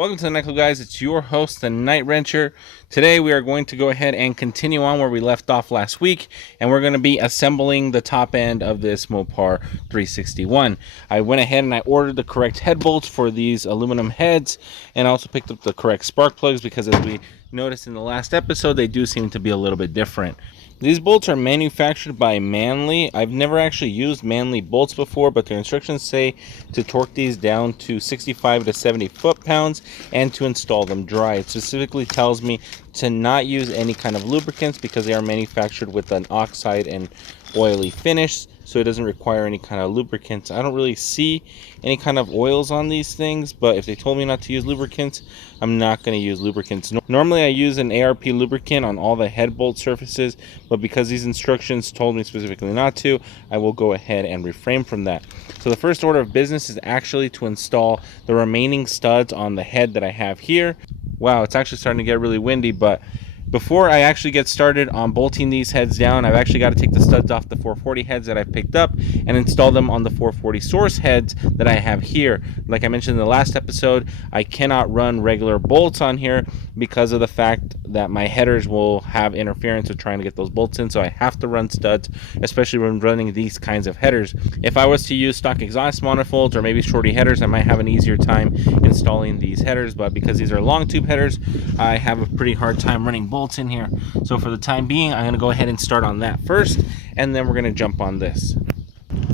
Welcome to the Night Club, guys. It's your host, the Night Wrencher. Today we are going to go ahead and continue on where we left off last week, and we're going to be assembling the top end of this Mopar 361. I went ahead and I ordered the correct head bolts for these aluminum heads, and I also picked up the correct spark plugs because, as we noticed in the last episode, they do seem to be a little bit different. These bolts are manufactured by Manley. I've never actually used Manley bolts before, but their instructions say to torque these down to 65 to 70 foot-pounds and to install them dry. It specifically tells me to not use any kind of lubricants because they are manufactured with an oxide and oily finish, so it doesn't require any kind of lubricants. I don't really see any kind of oils on these things, but if they told me not to use lubricants, I'm not going to use lubricants. Normally I use an ARP lubricant on all the head bolt surfaces, but because these instructions told me specifically not to, I will go ahead and refrain from that. So the first order of business is actually to install the remaining studs on the head that I have here. Wow, it's actually starting to get really windy, but before I actually get started on bolting these heads down, I've actually got to take the studs off the 440 heads that I've picked up and install them on the 440 source heads that I have here. Like I mentioned in the last episode, I cannot run regular bolts on here because of the fact that my headers will have interference with trying to get those bolts in, so I have to run studs, especially when running these kinds of headers. If I was to use stock exhaust manifolds or maybe shorty headers, I might have an easier time installing these headers, but because these are long tube headers, I have a pretty hard time running bolts in here. So for the time being, I'm going to go ahead and start on that first, and then we're going to jump on this.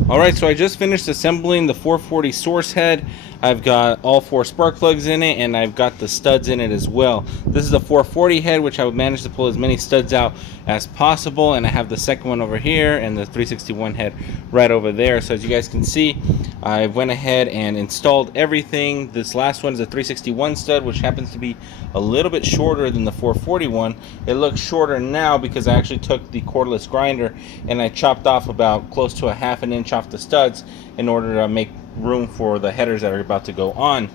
Alright, so I just finished assembling the 440 source head. I've got all 4 spark plugs in it, and I've got the studs in it as well. This is a 440 head, which I would manage to pull as many studs out as possible, and I have the second one over here and the 361 head right over there. So as you guys can see, I went ahead and installed everything. This last one is a 361 stud, which happens to be a little bit shorter than the 440 one. It looks shorter now because I actually took the cordless grinder and I chopped off about close to a ½ an inch off the studs in order to make room for the headers that are about to go on.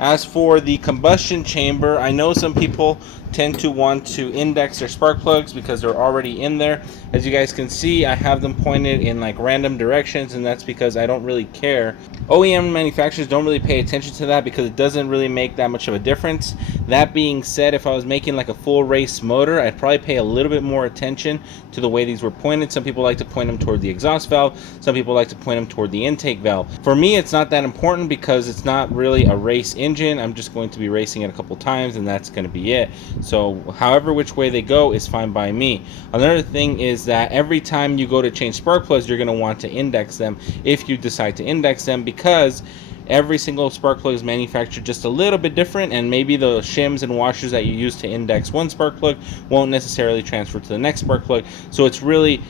As for the combustion chamber, I know some people tend to want to index their spark plugs because they're already in there. As you guys can see, I have them pointed in like random directions, and that's because I don't really care. OEM manufacturers don't really pay attention to that because it doesn't really make that much of a difference. That being said, if I was making like a full race motor, I'd probably pay a little bit more attention to the way these were pointed. Some people like to point them toward the exhaust valve, some people like to point them toward the intake valve. For me, it's not that important because it's not really a race engine. I'm just going to be racing it a couple times, and that's going to be it. So however which way they go is fine by me. Another thing is that every time you go to change spark plugs, you're going to want to index them if you decide to index them, because every single spark plug is manufactured just a little bit different, and maybe the shims and washers that you use to index one spark plug won't necessarily transfer to the next spark plug. So it's really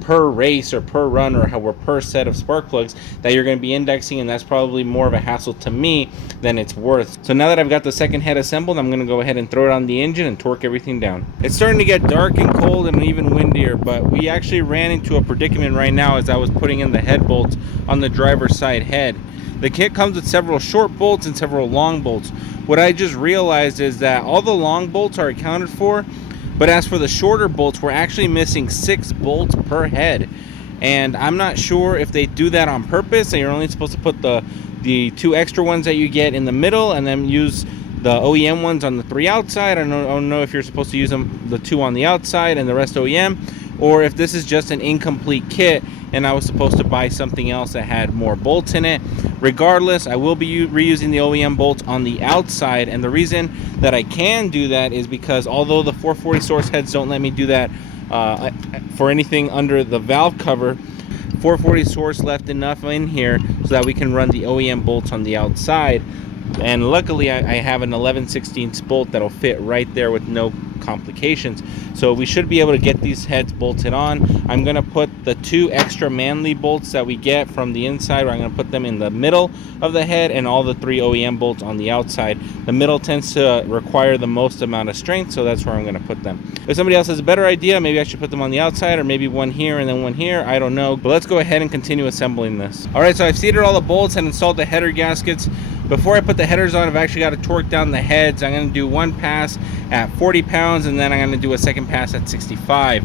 per race or per run or per set of spark plugs that you're going to be indexing, and that's probably more of a hassle to me than it's worth. So now that I've got the second head assembled, I'm going to go ahead and throw it on the engine and torque everything down. It's starting to get dark and cold and even windier, but we actually ran into a predicament right now as I was putting in the head bolts on the driver's side head. The kit comes with several short bolts and several long bolts. What I just realized is that all the long bolts are accounted for, but as for the shorter bolts, we're actually missing 6 bolts per head. And I'm not sure if they do that on purpose, and you're only supposed to put the 2 extra ones that you get in the middle and then use the OEM ones on the 3 outside. I don't know if you're supposed to use the 2 on the outside and the rest OEM, or if this is just an incomplete kit and I was supposed to buy something else that had more bolts in it. Regardless, I will be reusing the OEM bolts on the outside, and the reason that I can do that is because although the 440 source heads don't let me do that for anything under the valve cover, 440 source left enough in here so that we can run the OEM bolts on the outside. And luckily I have an 11/16 bolt that'll fit right there with no complications, so we should be able to get these heads bolted on. I'm going to put the 2 extra Manley bolts that we get from the inside, where I'm going to put them in the middle of the head, and all the 3 OEM bolts on the outside. The middle tends to require the most amount of strength, so that's where I'm going to put them. If somebody else has a better idea, maybe I should put them on the outside, or maybe one here and then one here, I don't know. But let's go ahead and continue assembling this. Alright, so I've seated all the bolts and installed the header gaskets. Before I put the headers on, I've actually got to torque down the heads. I'm going to do one pass at 40 pounds, and then I'm going to do a second pass at 65.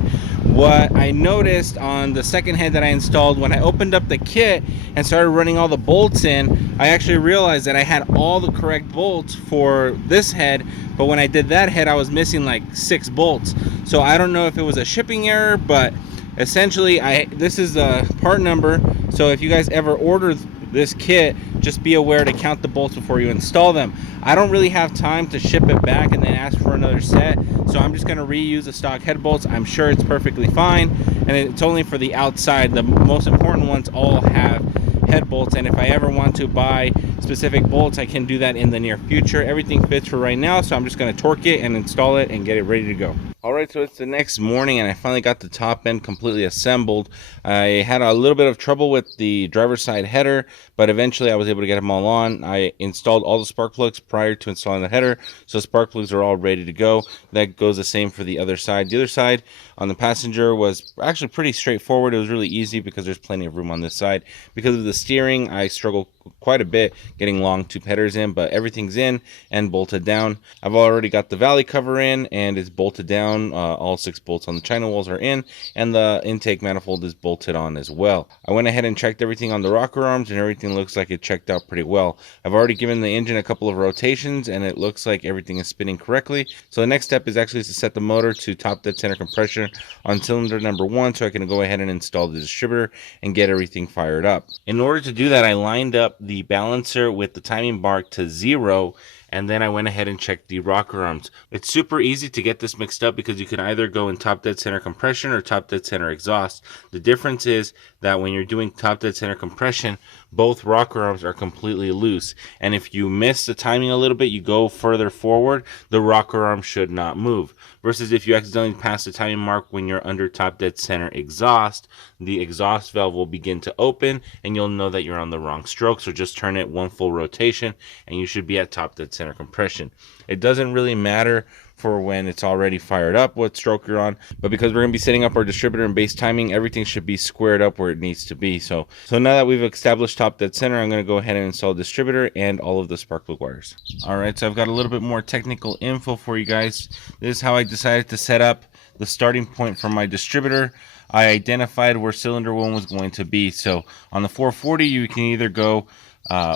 What I noticed on the second head that I installed, when I opened up the kit and started running all the bolts in, I actually realized that I had all the correct bolts for this head, but when I did that head, I was missing like 6 bolts. So I don't know if it was a shipping error, but essentially this is the part number. So if you guys ever order this kit, just be aware to count the bolts before you install them. I don't really have time to ship it back and then ask for another set, so I'm just going to reuse the stock head bolts. I'm sure it's perfectly fine, and it's only for the outside. The most important ones all have head bolts, and if I ever want to buy specific bolts, I can do that in the near future. Everything fits for right now, so I'm just going to torque it and install it and get it ready to go. Alright, so it's the next morning and I finally got the top end completely assembled. I had a little bit of trouble with the driver's side header, but eventually I was able to get them all on. I installed all the spark plugs prior to installing the header, so spark plugs are all ready to go. That goes the same for the other side. The other side on the passenger was actually pretty straightforward. It was really easy because there's plenty of room on this side. Because of the steering, I struggled quite a bit getting long tube headers in, but everything's in and bolted down. I've already got the valley cover in and it's bolted down. All 6 bolts on the China walls are in, and the intake manifold is bolted on as well. I went ahead and checked everything on the rocker arms, and everything looks like it checked out pretty well. I've already given the engine a couple of rotations, and it looks like everything is spinning correctly. So the next step is actually to set the motor to top dead center compression on cylinder number 1, so I can go ahead and install the distributor and get everything fired up. In order to do that, I lined up the balancer with the timing mark to 0, and then I went ahead and checked the rocker arms. It's super easy to get this mixed up because you can either go in top dead center compression or top dead center exhaust. The difference is that when you're doing top dead center compression, both rocker arms are completely loose, and if you miss the timing a little bit, you go further forward, the rocker arm should not move. Versus if you accidentally pass the timing mark when you're under top dead center exhaust, the exhaust valve will begin to open and you'll know that you're on the wrong stroke. So just turn it 1 full rotation and you should be at top dead center compression. It doesn't really matter for when it's already fired up what stroke you're on, but because we're going to be setting up our distributor and base timing, everything should be squared up where it needs to be. So now that we've established top dead center, I'm going to go ahead and install distributor and all of the spark plug wires. Alright, so I've got a little bit more technical info for you guys. This is how I decided to set up the starting point for my distributor. I identified where cylinder 1 was going to be. So on the 440, you can either go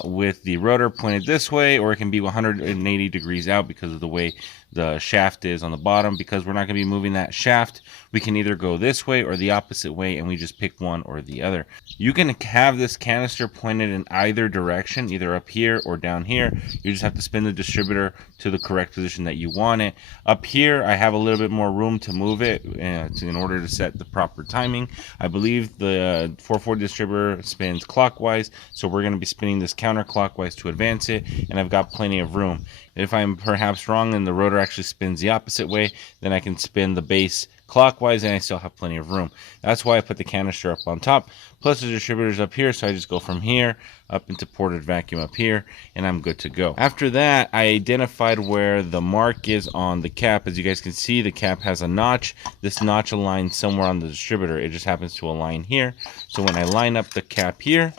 with the rotor pointed this way, or it can be 180 degrees out because of the way the shaft is on the bottom. Because we're not going to be moving that shaft, we can either go this way or the opposite way, and we just pick one or the other. You can have this canister pointed in either direction, either up here or down here. You just have to spin the distributor to the correct position that you want it. Up here, I have a little bit more room to move it in order to set the proper timing. I believe the 440 distributor spins clockwise, so we're going to be spinning this counterclockwise to advance it, and I've got plenty of room. If I'm perhaps wrong and the rotor actually spins the opposite way, then I can spin the base clockwise and I still have plenty of room. That's why I put the canister up on top. Plus the distributor's up here, so I just go from here up into ported vacuum up here and I'm good to go. After that, I identified where the mark is on the cap. As you guys can see, the cap has a notch. This notch aligns somewhere on the distributor. It just happens to align here. So when I line up the cap here,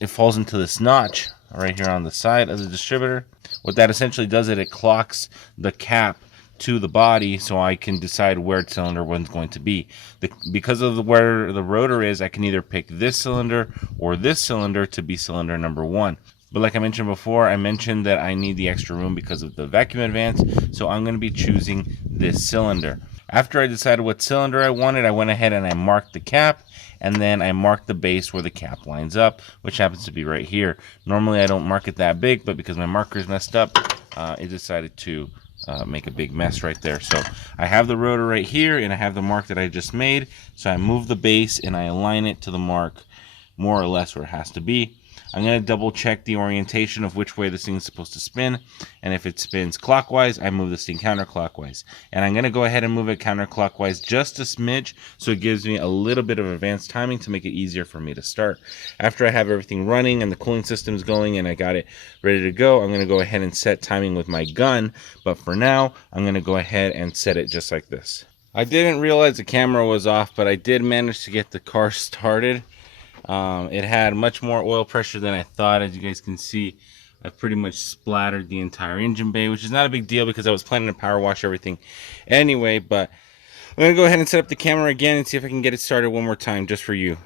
it falls into this notch right here on the side of the distributor. What that essentially does is it clocks the cap to the body, so I can decide where cylinder 1's going to be. Because of where the rotor is, I can either pick this cylinder or this cylinder to be cylinder number 1. But like I mentioned before, I mentioned that I need the extra room because of the vacuum advance, so I'm going to be choosing this cylinder. After I decided what cylinder I wanted, I went ahead and I marked the cap, and then I marked the base where the cap lines up, which happens to be right here. Normally I don't mark it that big, but because my marker's messed up, it decided to make a big mess right there. So I have the rotor right here, and I have the mark that I just made, so I move the base and I align it to the mark more or less where it has to be. I'm going to double check the orientation of which way this thing is supposed to spin, and if it spins clockwise, I move this thing counterclockwise. And I'm going to go ahead and move it counterclockwise just a smidge, so it gives me a little bit of advanced timing to make it easier for me to start. After I have everything running and the cooling system is going and I got it ready to go, I'm going to go ahead and set timing with my gun, but for now, I'm going to go ahead and set it just like this. I didn't realize the camera was off, but I did manage to get the car started. It had much more oil pressure than I thought. As you guys can see, I pretty much splattered the entire engine bay, which is not a big deal because I was planning to power wash everything anyway, but I'm going to go ahead and set up the camera again and see if I can get it started one more time just for you.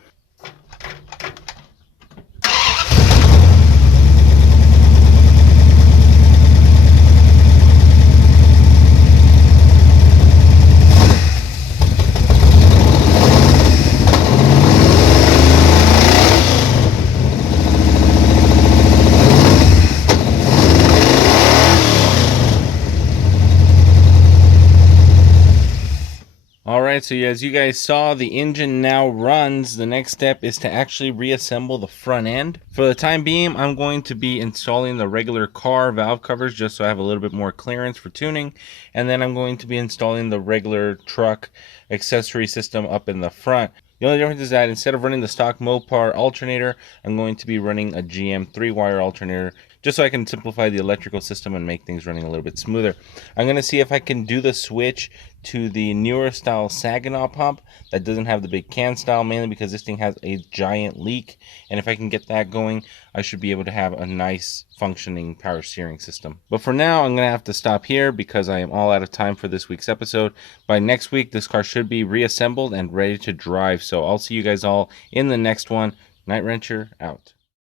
Alright, so as you guys saw, the engine now runs. The next step is to actually reassemble the front end. For the time being, I'm going to be installing the regular car valve covers just so I have a little bit more clearance for tuning. And then I'm going to be installing the regular truck accessory system up in the front. The only difference is that instead of running the stock Mopar alternator, I'm going to be running a GM 3-wire alternator just so I can simplify the electrical system and make things running a little bit smoother. I'm going to see if I can do the switch to the newer style Saginaw pump that doesn't have the big can style, mainly because this thing has a giant leak, and if I can get that going, I should be able to have a nice functioning power steering system. But for now, I'm going to have to stop here because I am all out of time for this week's episode. By next week, this car should be reassembled and ready to drive, so I'll see you guys all in the next one. Night Wrencher out.